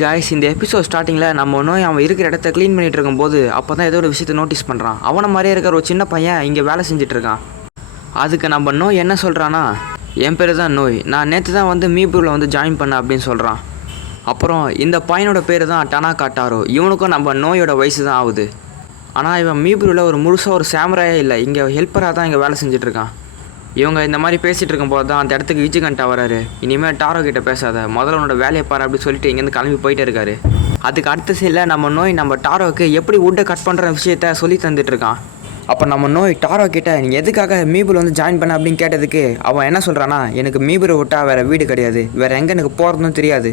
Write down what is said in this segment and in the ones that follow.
Guys, இந்த episode ஸ்டார்டிங்கில் நம்ம நோய் அவன் இருக்கிற இடத்த க்ளீன் பண்ணிகிட்டு இருக்கும்போது அப்போ தான் ஏதோ ஒரு விஷயத்தை நோட்டீஸ் பண்ணுறான். அவனை மாதிரியே இருக்கிற ஒரு சின்ன பையன் இங்கே வேலை செஞ்சிட்ருக்கான். அதுக்கு நம்ம நோய் என்ன சொல்கிறான்னா, என் பேர் தான் நோய், நான் நேற்று தான் வந்து மீபூரில் வந்து ஜாயின் பண்ணேன் அப்படின்னு சொல்கிறான். அப்புறம் இந்த பையனோட பேர் தான் டனாகா டாரோ. இவனுக்கும் நம்ம நோயோட வயசு தான் ஆகுது. ஆனால் இவன் மீபூரில் ஒரு முழுசாக ஒரு சாமுராயே இல்லை, இங்கே ஹெல்ப்பராக தான் இங்கே வேலை செஞ்சிட்ருக்கான். இவங்க இந்த மாதிரி பேசிகிட்டு இருக்கும்போது தான் அந்த இடத்துக்கு இஜிகண்டா வராரு. இனிமேல் டாரோ கிட்ட பேசாத, முதல்ல உன்னோட வேலையை பாரு அப்படின்னு சொல்லிட்டு இங்கேருந்து கிளம்பி போயிட்டே இருக்காரு. அதுக்கு அடுத்த சைடில் நம்ம நோய் நம்ம டாரோவுக்கு எப்படி வுட்டை கட் பண்ணுற விஷயத்த சொல்லி தந்துட்டுருக்கான். அப்போ நம்ம நோய் டாரோ கிட்ட நீ எதுக்காக மீபூர் வந்து ஜாயின் பண்ண அப்படின்னு கேட்டதுக்கு அவன் என்ன சொல்கிறான்னா, எனக்கு மீபூரை விட்டால் வேறு வீடு கிடையாது, வேறு எங்கே எனக்கு போகிறதுன்னு தெரியாது,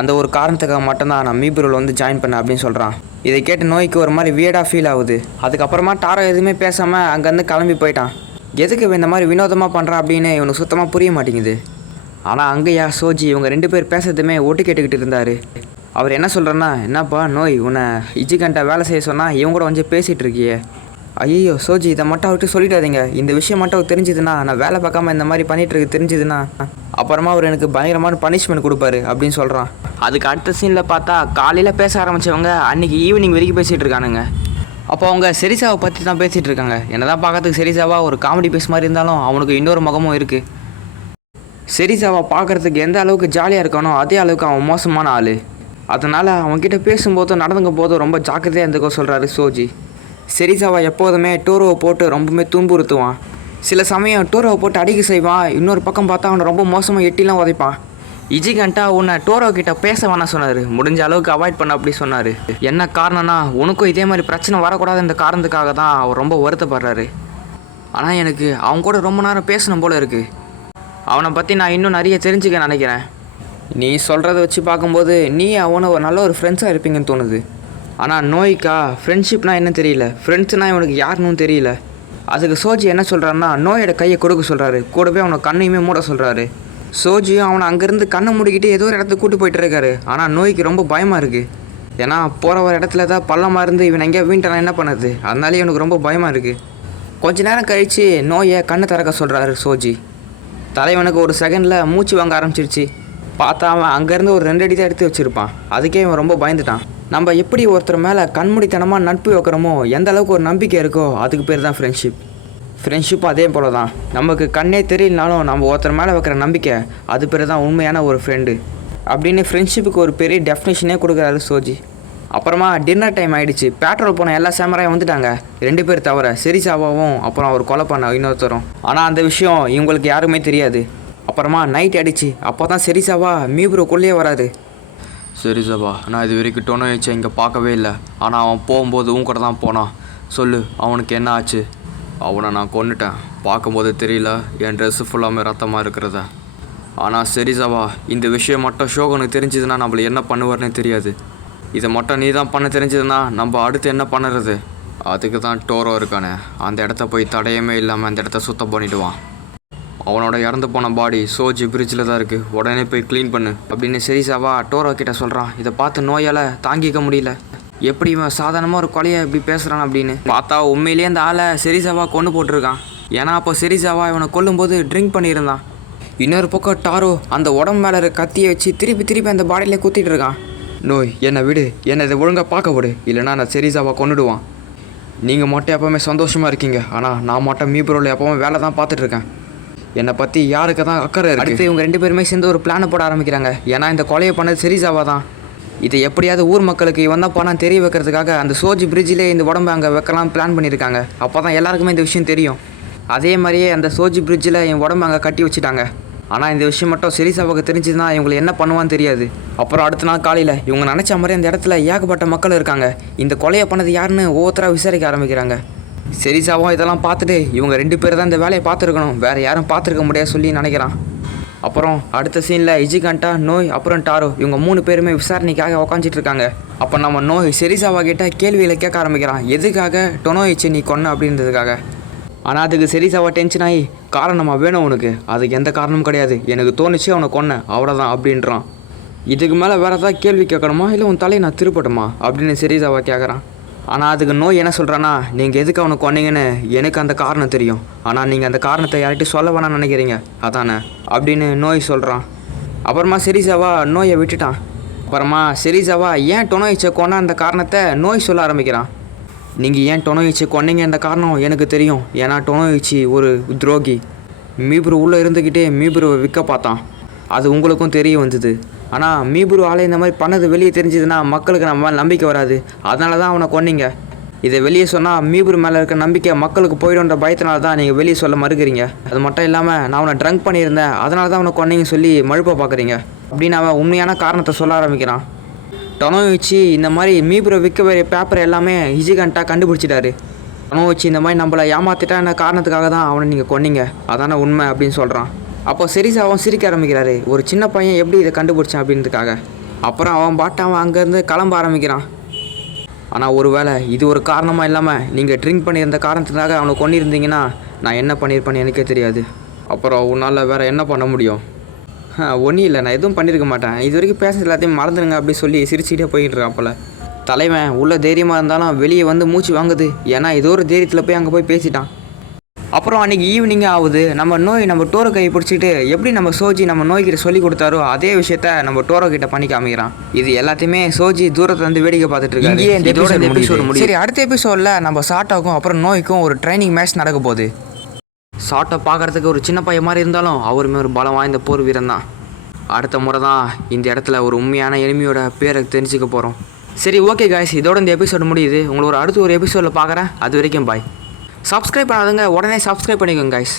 அந்த ஒரு காரணத்துக்காக மட்டும்தான் நான் மீபூரில் வந்து ஜாயின் பண்ணேன் அப்படின்னு சொல்கிறான். இதை கேட்ட நோய்க்கு ஒரு மாதிரி வியர்டாக ஃபீல் ஆகுது. அதுக்கப்புறமா டாரோ எதுவுமே பேசாமல் அங்கேருந்து கிளம்பி போயிட்டான். எதுக்கு இந்த மாதிரி வினோதமாக பண்ணுறான் அப்படின்னு இவனுக்கு சுத்தமாக புரிய மாட்டேங்குது. ஆனால் அங்கேயா சோஜி இவங்க ரெண்டு பேர் பேசுறதுமே ஒட்டு கேட்டுக்கிட்டு இருந்தார். அவர் என்ன சொல்கிறேன்னா, என்னப்பா நோய், உன்னை இஜிகண்டா வேலை செய்ய சொன்னால் இவங்க கூட வந்து பேசிகிட்டு இருக்கியே. ஐயோ சோஜி, இதை மட்டும் அவர்கிட்ட சொல்லிட்டாதீங்க, இந்த விஷயம் மட்டும் தெரிஞ்சுதுன்னா, நான் வேலை பார்க்காம இந்த மாதிரி பண்ணிகிட்டு தெரிஞ்சுதுன்னா அப்புறமா அவர் எனக்கு பயங்கரமான பனிஷ்மெண்ட் கொடுப்பாரு அப்படின்னு சொல்கிறான். அதுக்கு அடுத்த சீனில் பார்த்தா காலையில் பேச ஆரம்பித்தவங்க அன்றைக்கி ஈவினிங் வரைக்கும் பேசிகிட்டு இருக்கானுங்க. அப்போ அவங்க செரிசாவை பற்றி தான் பேசிகிட்டு இருக்காங்க. என்ன தான் பார்க்கறதுக்கு செரிசாவா ஒரு காமெடி பீஸ் மாதிரி இருந்தாலும் அவனுக்கு இன்னொரு முகமும் இருக்குது. செரிசாவை பார்க்குறதுக்கு எந்த அளவுக்கு ஜாலியாக இருக்கானோ அதே அளவுக்கு அவன் மோசமான ஆள். அதனால் அவன்கிட்ட பேசும்போதும் நடந்துக்கும் போதும் ரொம்ப ஜாக்கிரதையாக இருந்துக்கோ சொல்கிறாரு சோஜி. செரிசாவை எப்போதுமே டோரோவை போட்டு ரொம்பவுமே துன்புறுத்துவான். சில சமயம் டோரோவை போட்டு அடிக்க செய்வான். இன்னொரு பக்கம் பார்த்தா அவனை ரொம்ப மோசமாக எட்டிலாம் உதைப்பான். இஜிகண்டா உன்னை டோரோ கிட்ட பேச வேணாம் சொன்னார், முடிஞ்ச அளவுக்கு அவாய்ட் பண்ண அப்படி சொன்னார். என்ன காரணம்னா, உனக்கும் இதே மாதிரி பிரச்சனை வரக்கூடாது இந்த காரணத்துக்காக தான் அவர் ரொம்ப வருத்தப்படுறாரு. ஆனால் எனக்கு அவன் கூட ரொம்ப நேரம் பேசணும் போல் இருக்குது. அவனை பற்றி நான் இன்னும் நிறைய தெரிஞ்சுக்க நினைக்கிறேன். நீ சொல்கிறத வச்சு பார்க்கும்போது நீ அவனை ஒரு நல்ல ஒரு ஃப்ரெண்ட்ஸாக இருப்பீங்கன்னு தோணுது. ஆனால் நோய்க்கா ஃப்ரெண்ட்ஷிப்னால் என்ன தெரியல, ஃப்ரெண்ட்ஸ்னால் இவனுக்கு யாருன்னு தெரியல. அதுக்கு சோஜி என்ன சொல்கிறாருன்னா, நோயோட கையை கொடுக்க சொல்கிறாரு, கூடவே அவனை கண்ணையுமே மூட சொல்கிறாரு. சோஜியும் அவனை அங்கேருந்து கண்ணை மூடிக்கிட்டு ஏதோ ஒரு இடத்துக்கு கூட்டு போயிட்டு இருக்காரு. ஆனால் நோய்க்கு ரொம்ப பயமாக இருக்குது. ஏன்னா போகிற ஒரு இடத்துல தான் பள்ளமாக இருந்து இவன் எங்கேயா வீண்டான என்ன பண்ணுறது, அதனாலே இவனுக்கு ரொம்ப பயமாக இருக்குது. கொஞ்ச நேரம் கழித்து நோயை கண்ணை திறக்க சொல்கிறாரு சோஜி. தலைவனுக்கு ஒரு செகண்டில் மூச்சு வாங்க ஆரம்பிச்சிருச்சு. பார்த்தா அவன் அங்கேருந்து ஒரு 2 அடி தான் எடுத்து வச்சுருப்பான். அதுக்கே இவன் ரொம்ப பயந்துட்டான். நம்ம எப்படி ஒருத்தர் மேலே கண்மூடித்தனமாக நட்பு வைக்கிறோமோ, எந்த அளவுக்கு ஒரு நம்பிக்கை இருக்கோ அதுக்கு பேர் தான் ஃப்ரெண்ட்ஷிப். ஃப்ரெண்ட்ஷிப் அதே போல் தான், நமக்கு கண்ணே தெரியலனாலும் நம்ம ஒருத்தர் மேலே வைக்கிற நம்பிக்கை அது பேர் தான் உண்மையான ஒரு ஃப்ரெண்டு அப்படின்னு ஃப்ரெண்ட்ஷிப்புக்கு ஒரு பெரிய டெஃபினேஷனே கொடுக்குறாரு சோஜி. அப்புறமா டின்னர் டைம் ஆகிடுச்சு. பேட்ரோல் போன எல்லா சேமராயும் வந்துட்டாங்க, 2 பேர் தவிர செரிசாவாவும் அப்புறம் அவர் கொலை பண்ண இன்னொருத்தரும். ஆனால் அந்த விஷயம் இவங்களுக்கு யாருமே தெரியாது. அப்புறமா நைட் ஆகிடுச்சு. அப்போ தான் செரிசாவா மீபுரோக்குள்ளேயே வராது. செரிசாவா, நான் இது வரைக்கும் டொனோ வச்சு இங்கே பார்க்கவே இல்லை, ஆனால் அவன் போகும்போது உன் கூட தான் போனான். சொல்லு, அவனுக்கு என்ன ஆச்சு? அவனை நான் கொன்னுட்டேன். பார்க்கும்போது தெரியல என் ட்ரெஸ்ஸு ஃபுல்லாமே ரத்தமாக இருக்கிறத. ஆனால் செரிசாவா, இந்த விஷயம் மட்டும் ஷோகனுக்கு தெரிஞ்சதுன்னா நம்மளை என்ன பண்ணுவார்னே தெரியாது. இதை மட்டும் நீ தான் பண்ண தெரிஞ்சதுன்னா நம்ம அடுத்து என்ன பண்ணுறது? அதுக்கு தான் டோரோ இருக்கானே, அந்த இடத்த போய் தடையமே இல்லாமல் அந்த இடத்த சுத்தம் பண்ணிவிடுவான். அவனோட இறந்து போன பாடி சோஜி பிரிட்ஜில் தான் இருக்குது, உடனே போய் க்ளீன் பண்ணு அப்படின்னு செரிசாவா டோரோ கிட்ட சொல்கிறான். இதை பார்த்து நோயால் தாங்கிக்க முடியல. எப்படி இவன் சாதாரணமாக ஒரு கொலையை இப்படி பேசுகிறான் அப்படின்னு பார்த்தா உண்மையிலேயே அந்த ஆளை செரிசாவா கொண்டு போட்டிருக்கான். ஏன்னா அப்போ செரிசாவா இவனை கொல்லும்போது ட்ரிங்க் பண்ணியிருந்தான். இன்னொரு பக்கம் டாரோ அந்த உடம்பு மேலே இருக்க கத்தியை வச்சு திருப்பி அந்த பாடியிலே குத்திட்டு இருக்கான். நோய், என்னை விடு, என்னை இதை ஒழுங்காக பார்க்க விடு, இல்லைனா நான் செரிசாவா கொண்டுடுவான். நீங்கள் மட்டும் எப்போவுமே சந்தோஷமாக இருக்கீங்க, ஆனால் நான் மட்டும் மீபுரோவில் எப்போவுமே வேலை தான் பார்த்துட்ருக்கேன். என்னை பற்றி யாருக்கு தான் அக்கறை இருக்குது? அடுத்து இவங்க 2 பேருமே சேர்ந்து ஒரு பிளானை போட ஆரம்பிக்கிறாங்க. ஏன்னா இந்த கொலையை பண்ணது செரிசாவா தான். இதை எப்படியாவது ஊர் மக்களுக்கு இவன் தான் பணம் தெரிய வைக்கிறதுக்காக அந்த சோஜி பிரிட்ஜிலே இந்த உடம்பை அங்கே வைக்கலாம் பிளான் பண்ணியிருக்காங்க. அப்போ தான் எல்லாருக்குமே இந்த விஷயம் தெரியும். அதே மாதிரியே அந்த சோஜி பிரிட்ஜில் என் உடம்பை அங்கே கட்டி வச்சுட்டாங்க. ஆனால் இந்த விஷயம் மட்டும் செரிசாவுக்கு தெரிஞ்சுதுன்னா இவங்களை என்ன பண்ணுவான்னு தெரியாது. அப்புறம் அடுத்த நாள் காலையில் இவங்க நினச்ச மாதிரி அந்த இடத்துல ஏகப்பட்ட மக்கள் இருக்காங்க. இந்த கொலையை பண்ணது யாருன்னு ஒவ்வொருத்தராக விசாரிக்க ஆரம்பிக்கிறாங்க. செரிசாவும் இதெல்லாம் பார்த்துட்டு இவங்க 2 பேர் தான் இந்த வேலையை பார்த்துருக்கணும், வேறு யாரும் பார்த்துருக்க முடியாது சொல்லி நினைக்கிறான். அப்புறம் அடுத்த சீனில் இஜிகண்டா, நோய், அப்புறம் டாரோ இவங்க 3 பேருமே விசாரணைக்காக உக்காந்துட்டு இருக்காங்க. அப்போ நம்ம நோய் செரிசாவா கிட்ட கேள்விகளை கேட்க ஆரம்பிக்கிறான். எதுக்காக டொனோ வச்சு நீ கொன்ன அப்படின்றதுக்காக. ஆனால் அதுக்கு செரிசாவா டென்ஷன் ஆகி, காரணமாக வேணும் உனக்கு, அதுக்கு எந்த காரணமும் கிடையாது, எனக்கு தோணுச்சு அவனை கொன்னேன் அவ்வளோதான் அப்படின்றான். இதுக்கு மேலே வேறு ஏதாவது கேள்வி கேட்கணுமா, இல்லை உன் தலையை நான் திருப்பட்டுமா அப்படின்னு செரிசாவா கேட்குறான். ஆனால் அதுக்கு நோய் என்ன சொல்கிறான்னா, நீங்கள் எதுக்கு அவனை கொன்னீங்கன்னு எனக்கு அந்த காரணம் தெரியும், ஆனால் நீங்கள் அந்த காரணத்தை யார்கிட்டையும் சொல்ல வேணாம்னு நினைக்கிறீங்க அதானே அப்படின்னு நோய் சொல்கிறான். அப்புறமா செரிசாவா நோயை விட்டுட்டான். அப்புறமா செரிசாவா ஏன் டொனோயிச்சை கொண்டாந்த காரணத்தை நோய் சொல்ல ஆரம்பிக்கிறான். நீங்கள் ஏன் டொனோயிச்சை கொன்னீங்கன்ற காரணம் எனக்கு தெரியும். ஏன்னா டொனோயிச்சி ஒரு துரோகி. மீபுரு உள்ளே இருந்துக்கிட்டே மீபுருவை விற்க பார்த்தான். அது உங்களுக்கும் தெரிய வந்தது. ஆனால் மீபுரு ஆளை இந்த மாதிரி பண்ணது வெளியே தெரிஞ்சதுன்னா மக்களுக்கு நம்ம மேலே நம்பிக்கை வராது. அதனால தான் அவனை கொன்னீங்க. இதை வெளியே சொன்னால் மீபுரு மேலே இருக்க நம்பிக்கை மக்களுக்கு போயிடும்ன்ற பயத்தினால தான் நீங்கள் வெளியே சொல்ல மறுக்கிறீங்க. அது மட்டும் இல்லாமல் நான் அவனை ட்ரங்க் பண்ணியிருந்தேன், அதனால தான் அவனை கொன்னீங்கன்னு சொல்லி மழுப்ப பார்க்குறீங்க அப்படின்னு அவன் உண்மையான காரணத்தை சொல்ல ஆரம்பிக்கிறான். டொனோயிச்சி இந்த மாதிரி மீபுரை விற்க வேண்டிய பேப்பர் எல்லாமே இஜிகண்டாக கண்டுபிடிச்சிட்டாரு. டொனோயிச்சி இந்த மாதிரி நம்மளை ஏமாத்திட்டான காரணத்துக்காக தான் அவனை நீங்கள் கொன்னீங்க, அதான உண்மை அப்படின்னு சொல்கிறான். அப்போ செரிசாவும் சிரிக்க ஆரம்பிக்கிறாரு. ஒரு சின்ன பையன் எப்படி இதை கண்டுபிடிச்சான் அப்படின்றதுக்காக. அப்புறம் அவன் பாட்டு அவன் அங்கேருந்து கிளம்ப ஆரம்பிக்கிறான். ஆனால் ஒருவேளை இது ஒரு காரணமாக இல்லாமல் நீங்கள் ட்ரிங்க் பண்ணியிருந்த காரணத்துக்காக அவனை கொண்டிருந்தீங்கன்னா நான் என்ன பண்ணியிருப்பேன்னு எனக்கே தெரியாது. அப்புறம் உன்னால் வேறு என்ன பண்ண முடியும்? ஒன்றும் இல்லை, நான் எதுவும் பண்ணியிருக்க மாட்டேன். இது வரைக்கும் பேசுறது எல்லாத்தையும் மறந்துடுங்க அப்படி சொல்லி சிரிச்சுக்கிட்டே போய்கிட்டு இருக்கான் போல. தலைவன் உள்ள தைரியமாக இருந்தாலும் வெளியே வந்து மூச்சு வாங்குது. ஏன்னா ஏதோ ஒரு தைரியத்தில் போய் அங்கே போய் பேசிட்டான். அப்புறம் அன்றைக்கி ஈவினிங்கே ஆகுது. நம்ம டோரோ கையை பிடிச்சிட்டு எப்படி நம்ம சோஜி நம்ம நோய்கிட்ட சொல்லி கொடுத்தாரோ அதே விஷயத்த நம்ம டோரோ கிட்ட பண்ணி காமிக்கிறான். இது எல்லாத்தையுமே சோஜி தூரத்துலேருந்து வேடிக்கை பார்த்துட்டு இருக்காரு. சரி, அடுத்த எபிசோடில் நம்ம சாட்டாக்கும் அப்புறம் நோய்க்கும் ஒரு ட்ரைனிங் மேட்ச் நடக்க போகுது. சாட்டை பார்க்குறதுக்கு ஒரு சின்ன பையன் மாதிரி இருந்தாலும் அவருமே ஒரு பலம் வாய்ந்த போர் வீரன் தான். அடுத்த முறை தான் இந்த இடத்துல ஒரு உண்மையான எனிமியோட பேரை தெரிஞ்சுக்க போகிறோம். சரி, ஓகே காய்ஸ், இதோட இந்த எபிசோடு முடியுது. உங்களை அடுத்த ஒரு எபிசோடில் பார்க்குறேன். அது வரைக்கும் பாய். சப்ஸ்கிரைப் பண்ணாதுங்க, உடனே சப்ஸ்கிரைப் பண்ணிக்கோங்க காய்ஸ்.